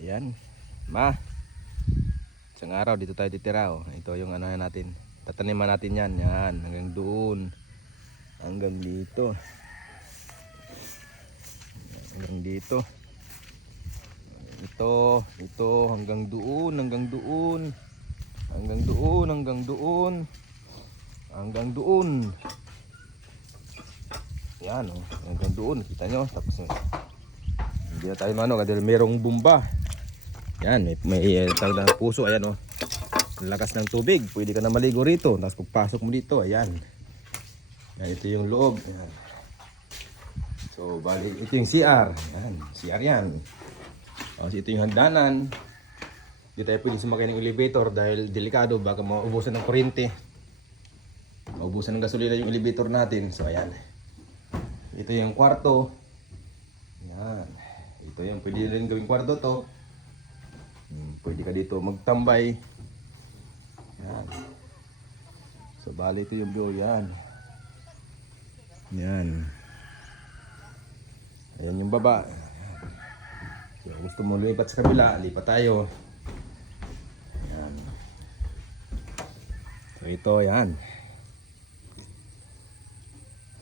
Ayan. Ma, isang araw dito tayo titira. Oh. Ito yung ano natin. Tataniman natin yan. Yan. Hanggang doon. Hanggang dito. Hanggang dito. Ito. Hanggang doon. Hanggang doon. Hanggang doon. Hanggang doon. Hanggang doon. Yan. Oh. Hanggang doon. Kita nyo. Tapos hindi na tayo mano. Dahil merong bumba. Yan, may tawag ng puso, ayan oh. Lakas ng tubig, pwede ka na maligo rito. Tapos pagpasok mo dito, ayan. Yan, ito yung loob. Ayan. So, bali, ito yung CR. Ayan, CR yan. Tapos ito yung hagdanan. Hindi tayo pwede sumakay ng elevator dahil delikado, baka maubusan ng kuryente. Maubusan ng gasolina yung elevator natin. So, ayan. Ito yung kwarto. Ayan. Ito yung pwede rin gawing kwarto to. Pwede ka dito magtambay. Yan. So bali ito yung view. Yan. Yan. Ayan yung baba. So, gusto mo lipat sa kabila, lipat tayo. Yan. So ito, yan.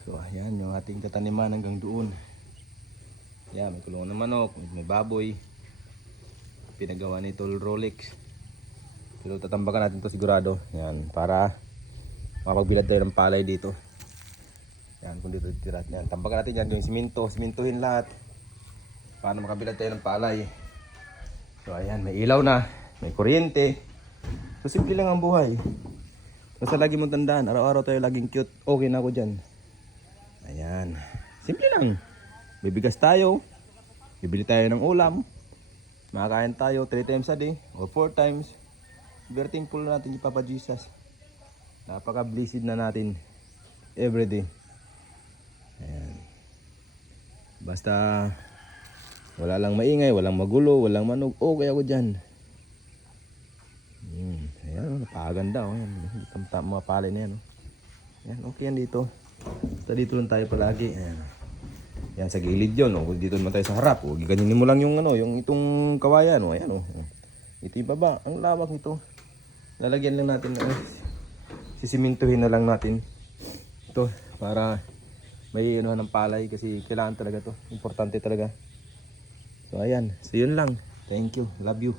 So ayan yung ating tataniman hanggang doon. Yan, may kulungan ng manok, may baboy. Pinagawa ni Tol Rolex. Pero tatambakan natin to sigurado. Yan, para makapagbilad tayo ng palay dito. Yan, kung dito titira. Yan, tambakan natin yan yung siminto. Simintuhin lahat. Para makabilad tayo ng palay. So ayan, may ilaw na. May kuryente. So simple lang ang buhay. Basta lagi mong tandaan. Araw-araw tayo laging cute. Okay na ako dyan. Ayan. Simple lang. Bibigas tayo. Bibili tayo ng ulam. Makakain tayo 3 times a day or 4 times. Very thankful natin yung Papa Jesus. Napaka-blessed na natin everyday. Ayan. Basta wala lang maingay, walang magulo, walang manog. Okay ako dyan. Ayan, napakaganda. Ayan, mga palay na yan. Ayan, okay yan dito. Basta dito lang tayo palagi. Ayan. Yan sa gilid yun, oh. Dito naman tayo sa harap, oh. Ganyanin mo lang yung ano, yung itong kawayan, oh. Ayan, oh. Ito yung baba, ang lawak nito. Lalagyan lang natin, sisimintuhin na lang natin ito para may ano ng palay kasi kailangan talaga to. Importante talaga. So ayan, so yun lang. Thank you, love you.